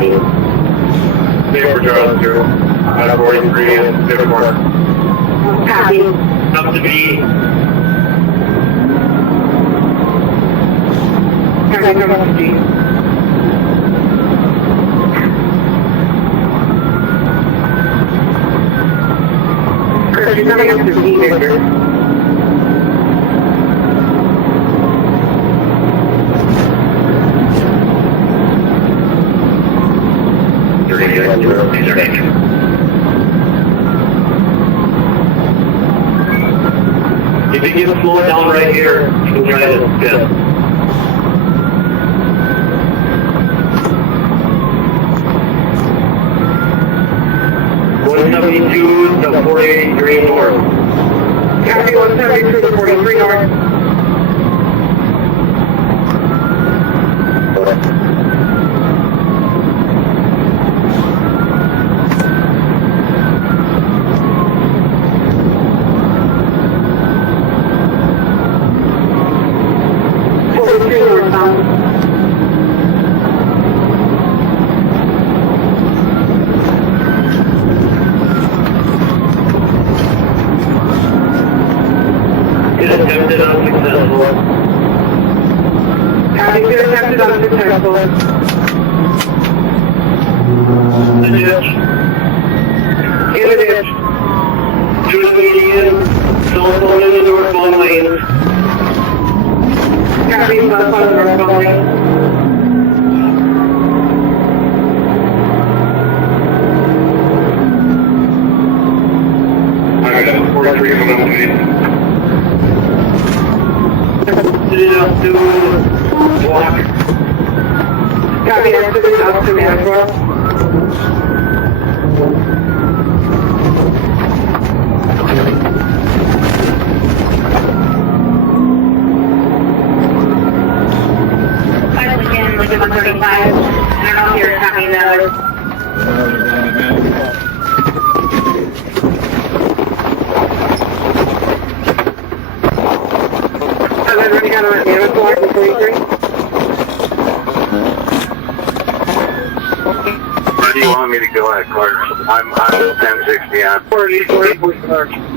Copy. Paper Charles 2. Out of 43 and 54. Copy. Up to B. Copy from up to B. You're coming up to B, Victor. If you can slow it down right here, you can try to spin. 172 to 483 north. Copy 172 to 43 north. Attempted unsuccessful. Copy, good attempted unsuccessful. The ditch. In the ditch. To the median. Cell phone in the northbound lane. Copy, cell phone northbound lane. I got 43 coming up to me. Up to block. Copy, that's up to me as well. Again, like 135. I don't know if you're copying that. Running out of the floor to 43. Where do you want me to go at, Clark? I'm 1060 on 40, 40, 40.